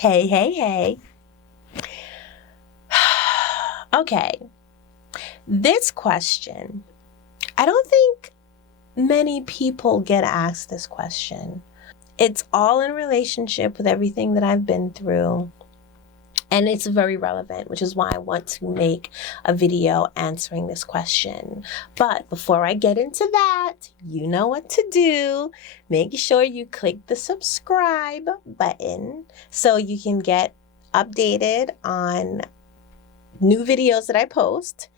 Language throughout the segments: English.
Hey, hey, hey. Okay, this question, I don't think many people get asked this question. It's all in relationship with everything that I've been through. And it's very relevant, which is why I want to make a video answering this question. But before I get into that, you know what to do. Make sure you click the subscribe button so you can get updated on new videos that I post.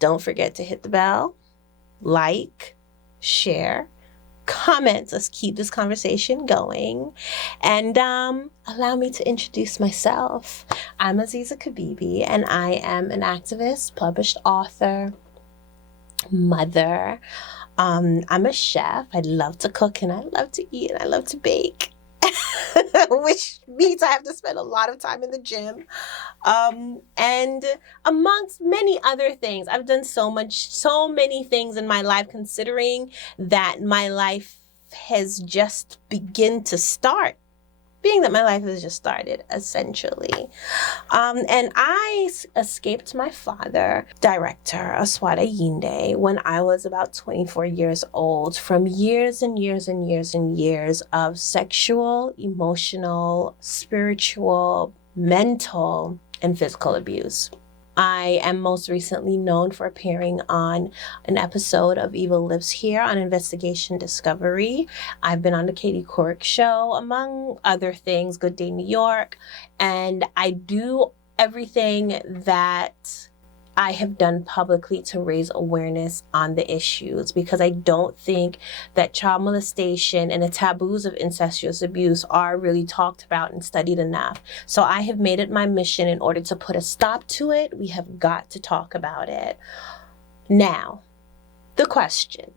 Don't forget to hit the bell, like, share, comment. Let's keep this conversation going. And allow me to introduce myself. I'm Aziza Kibibi, and I am an activist, published author, mother. I'm a chef. I love to cook, and I love to eat, and I love to bake. Which means I have to spend a lot of time in the gym. And amongst many other things, I've done so many things in my life, considering that my life has just begun to start. Being that my life has just started, essentially. And I escaped my father, director Aswada Yinde, when I was about 24 years old, from years and years and years and years of sexual, emotional, spiritual, mental, and physical abuse. I am most recently known for appearing on an episode of Evil Lives Here on Investigation Discovery. I've been on the Katie Couric show, among other things, Good Day New York, and I do everything that I have done publicly to raise awareness on the issues, because I don't think that child molestation and the taboos of incestuous abuse are really talked about and studied enough. So I have made it my mission, in order to put a stop to it, we have got to talk about it. Now, the question: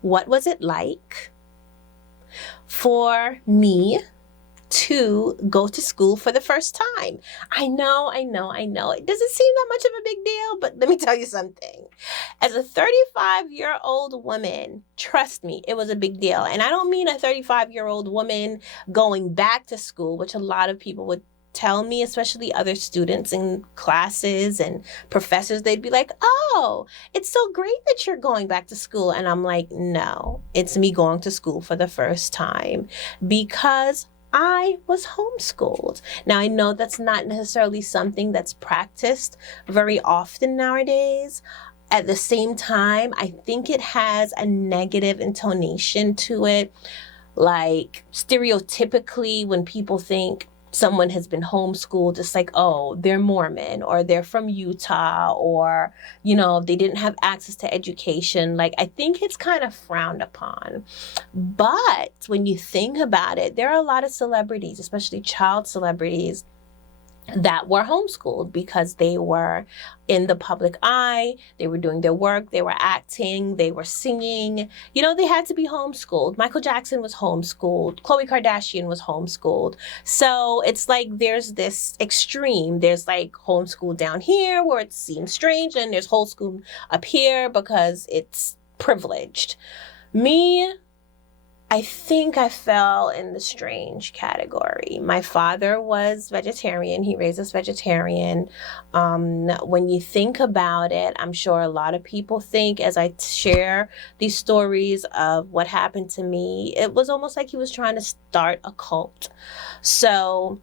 what was it like for me to go to school for the first time? I know. It doesn't seem that much of a big deal, but let me tell you something. As a 35-year-old woman, trust me, it was a big deal. And I don't mean a 35-year-old woman going back to school, which a lot of people would tell me, especially other students in classes and professors. They'd be like, oh, it's so great that you're going back to school. And I'm like, no, it's me going to school for the first time, because I was homeschooled. Now, I know that's not necessarily something that's practiced very often nowadays. At the same time, I think it has a negative intonation to it. Like, stereotypically, when people think someone has been homeschooled, it's like, oh, they're Mormon, or they're from Utah, or, they didn't have access to education. Like, I think it's kind of frowned upon. But when you think about it, there are a lot of celebrities, especially child celebrities, that were homeschooled because they were in the public eye, they were doing their work, they were acting, they were singing. They had to be homeschooled. Michael Jackson was homeschooled. Khloe Kardashian was homeschooled. So it's like there's this extreme. There's like homeschool down here where it seems strange, and there's homeschool up here because it's privileged. Me, I think I fell in the strange category. My father was vegetarian. He raised us vegetarian. When you think about it, I'm sure a lot of people think, as I share these stories of what happened to me, it was almost like he was trying to start a cult. So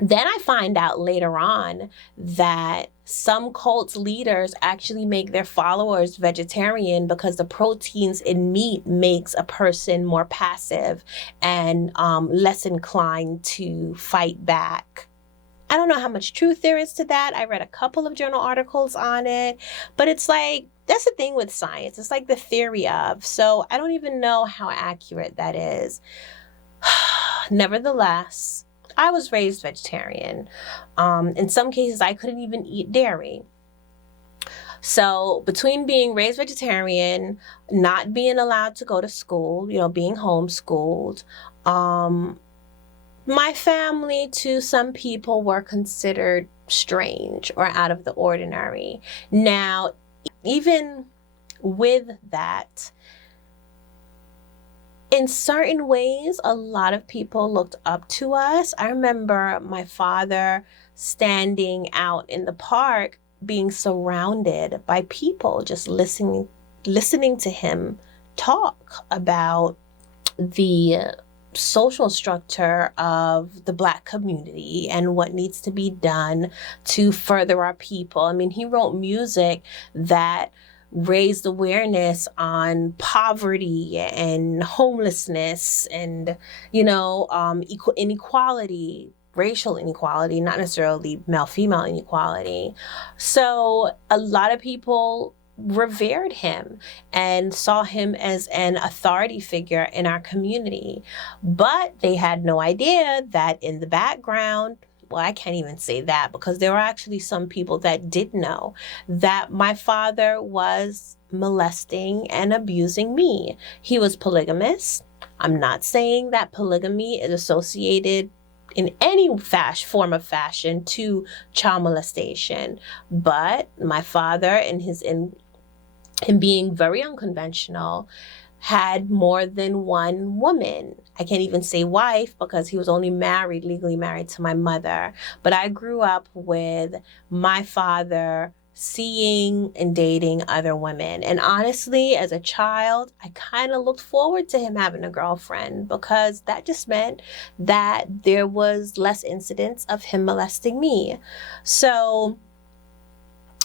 then I find out later on that some cult leaders actually make their followers vegetarian because the proteins in meat makes a person more passive and less inclined to fight back. I don't know how much truth there is to that. I read a couple of journal articles on it, but it's like, that's the thing with science. It's like the theory of. So I don't even know how accurate that is. Nevertheless, I was raised vegetarian. In some cases, I couldn't even eat dairy. So between being raised vegetarian, not being allowed to go to school, being homeschooled, my family, to some people, were considered strange or out of the ordinary. Now, even with that, In certain ways, a lot of people looked up to us. I remember my father standing out in the park, being surrounded by people, just listening to him talk about the social structure of the Black community and what needs to be done to further our people. I mean, he wrote music that raised awareness on poverty and homelessness and, inequality, racial inequality, not necessarily male-female inequality. So a lot of people revered him and saw him as an authority figure in our community. But they had no idea that in the background, well, I can't even say that because there were actually some people that did know that my father was molesting and abusing me. He was polygamous. I'm not saying that polygamy is associated in any form of fashion to child molestation, but my father and him being very unconventional, had more than one woman. I can't even say wife because he was only legally married to my mother. But I grew up with my father seeing and dating other women. And honestly, as a child, I kind of looked forward to him having a girlfriend because that just meant that there was less incidents of him molesting me. So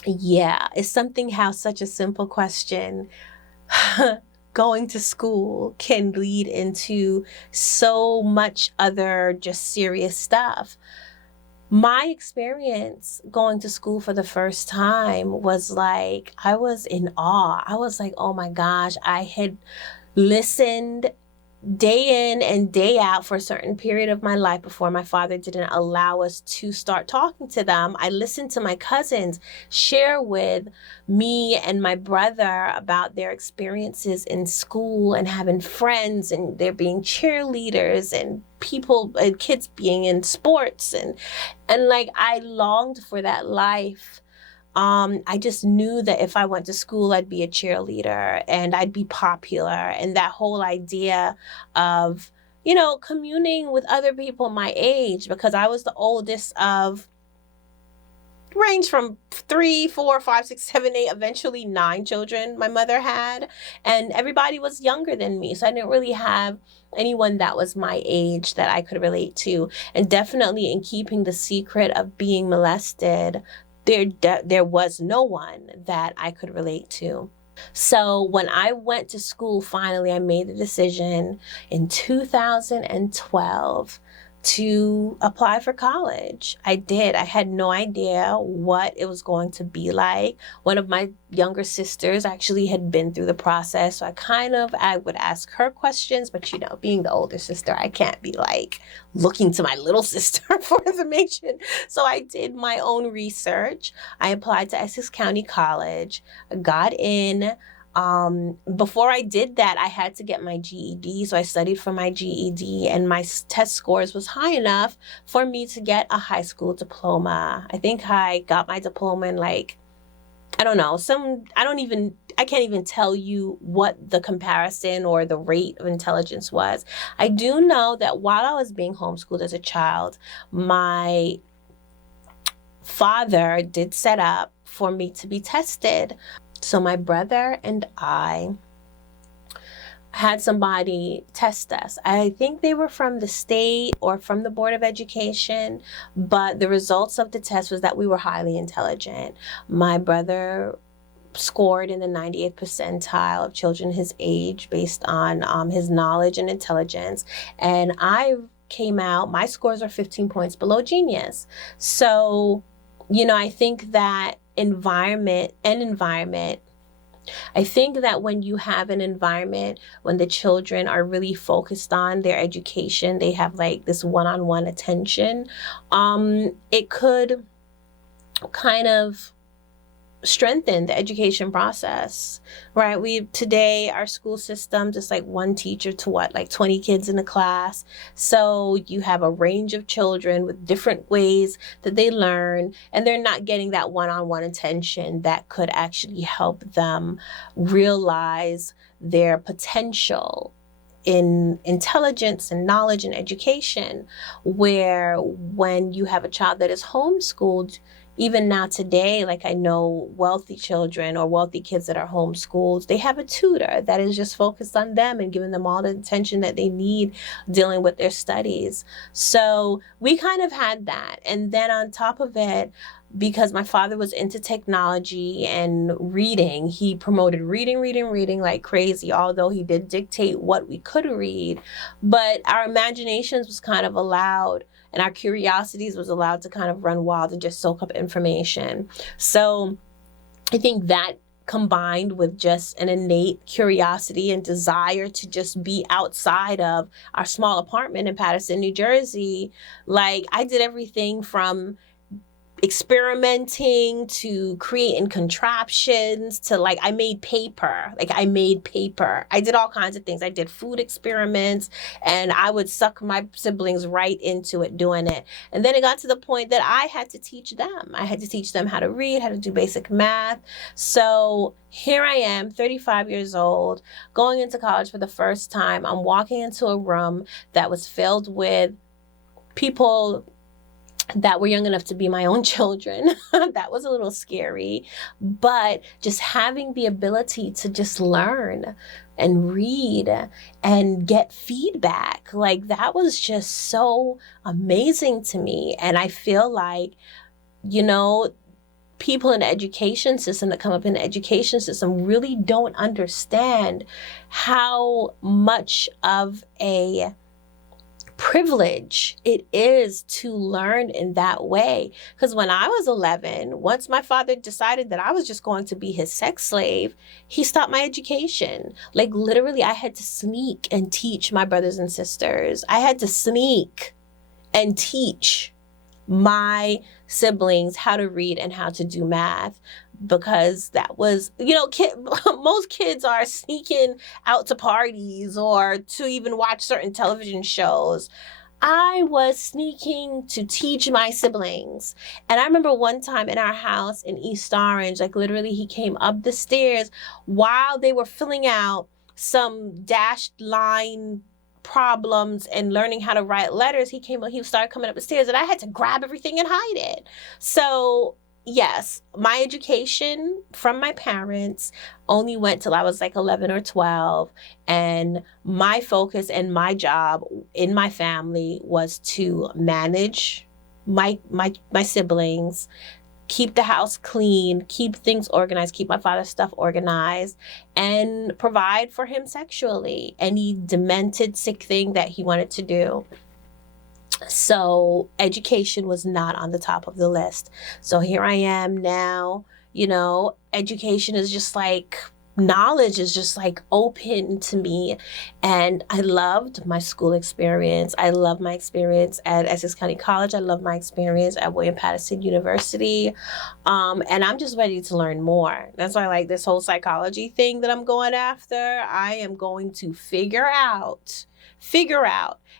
yeah, it's something how such a simple question, going to school, can lead into so much other just serious stuff. My experience going to school for the first time was like, I was in awe. I was like, oh my gosh, I had listened day in and day out for a certain period of my life before my father didn't allow us to start talking to them. I listened to my cousins share with me and my brother about their experiences in school and having friends and there being cheerleaders and people and kids being in sports and like I longed for that life. I just knew that if I went to school, I'd be a cheerleader and I'd be popular. And that whole idea of, communing with other people my age, because I was the oldest of range from 3, 4, 5, 6, 7, 8, eventually 9 children my mother had. And everybody was younger than me. So I didn't really have anyone that was my age that I could relate to. And definitely in keeping the secret of being molested, there was no one that I could relate to. So when I went to school, finally, I made the decision in 2012 to apply for college. I did. I had no idea what it was going to be like. One of my younger sisters actually had been through the process. So I would ask her questions, but being the older sister, I can't be like looking to my little sister for information. So I did my own research. I applied to Essex County College, got in. Before I did that, I had to get my GED. So I studied for my GED and my test scores was high enough for me to get a high school diploma. I think I got my diploma in I can't even tell you what the comparison or the rate of intelligence was. I do know that while I was being homeschooled as a child, my father did set up for me to be tested. So my brother and I had somebody test us. I think they were from the state or from the Board of Education, but the results of the test was that we were highly intelligent. My brother scored in the 98th percentile of children his age based on his knowledge and intelligence. And I came out, my scores are 15 points below genius. So, I think that I think that when you have an environment, when the children are really focused on their education, they have this one-on-one attention, it could kind of strengthen the education process, right? Today, our school system, just one teacher to 20 kids in a class. So you have a range of children with different ways that they learn, and they're not getting that one-on-one attention that could actually help them realize their potential in intelligence and knowledge and education, where when you have a child that is homeschooled, even now today, like I know wealthy children or wealthy kids that are homeschooled, they have a tutor that is just focused on them and giving them all the attention that they need dealing with their studies. So we kind of had that. And then on top of it, because my father was into technology and reading, he promoted reading like crazy, although he did dictate what we could read. But our imaginations was kind of allowed, and our curiosities was allowed to kind of run wild and just soak up information. So I think that combined with just an innate curiosity and desire to just be outside of our small apartment in Paterson, New Jersey, like I did everything from experimenting to creating contraptions to like I made paper. I did all kinds of things. I did food experiments, and I would suck my siblings right into it doing it. And then it got to the point that I had to teach them. I had to teach them how to read, how to do basic math. So here I am, 35 years old, going into college for the first time. I'm walking into a room that was filled with people that were young enough to be my own children. That was a little scary, but just having the ability to just learn and read and get feedback, like that was just so amazing to me. And I feel like, you know, people in the education system that come up in the education system really don't understand how much of a privilege it is to learn in that way. Because when I was 11, once my father decided that I was just going to be his sex slave, he stopped my education. Like literally, I had to sneak and teach my brothers and sisters. I had to sneak and teach my siblings how to read and how to do math, because that was, you know, most kids are sneaking out to parties or to even watch certain television shows. I was sneaking to teach my siblings. And I remember one time in our house in East Orange, like literally he came up the stairs while they were filling out some dashed line problems and learning how to write letters. He started coming up the stairs, and I had to grab everything and hide it. So yes, my education from my parents only went till I was like 11 or 12. And my focus and my job in my family was to manage my siblings, keep the house clean, keep things organized, keep my father's stuff organized, and provide for him sexually, any demented, sick thing that he wanted to do. So education was not on the top of the list. So here I am now, you know, education is just like, knowledge is just like open to me. And I loved my school experience. I love my experience at Essex County College. I love my experience at William Patterson University. And I'm just ready to learn more. That's why I like this whole psychology thing that I'm going after. I am going to figure out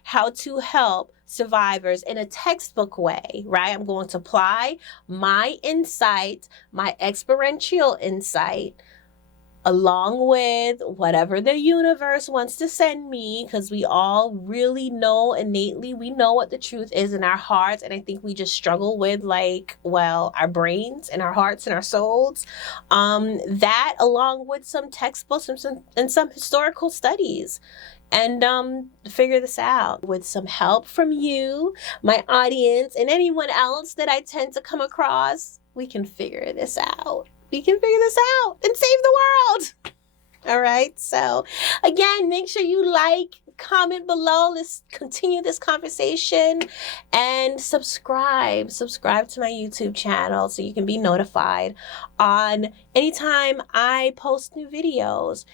how to help survivors in a textbook way, right? I'm going to apply my insight, my experiential insight, along with whatever the universe wants to send me, because we all really know innately, we know what the truth is in our hearts. And I think we just struggle with our brains and our hearts and our souls. That along with some textbooks and some historical studies. And figure this out with some help from you, my audience, and anyone else that I tend to come across. We can figure this out. We can figure this out and save the world. All right. So again, make sure you like, comment below. Let's continue this conversation, and subscribe to my YouTube channel so you can be notified on anytime I post new videos.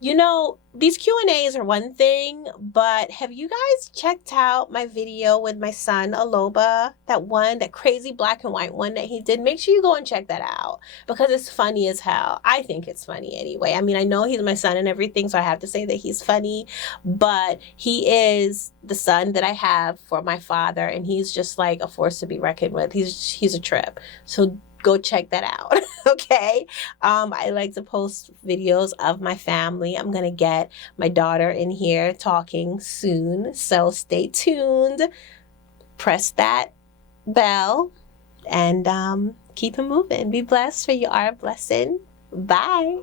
You know, these Q&As are one thing, but have you guys checked out my video with my son, Aloba? That crazy black and white one that he did? Make sure you go and check that out, because it's funny as hell. I think it's funny anyway. I mean, I know he's my son and everything, so I have to say that he's funny, but he is the son that I have for my father, and he's just like a force to be reckoned with. He's a trip. So go check that out. Okay. I like to post videos of my family. I'm going to get my daughter in here talking soon. So stay tuned. Press that bell and keep it moving. Be blessed, for you are a blessing. Bye.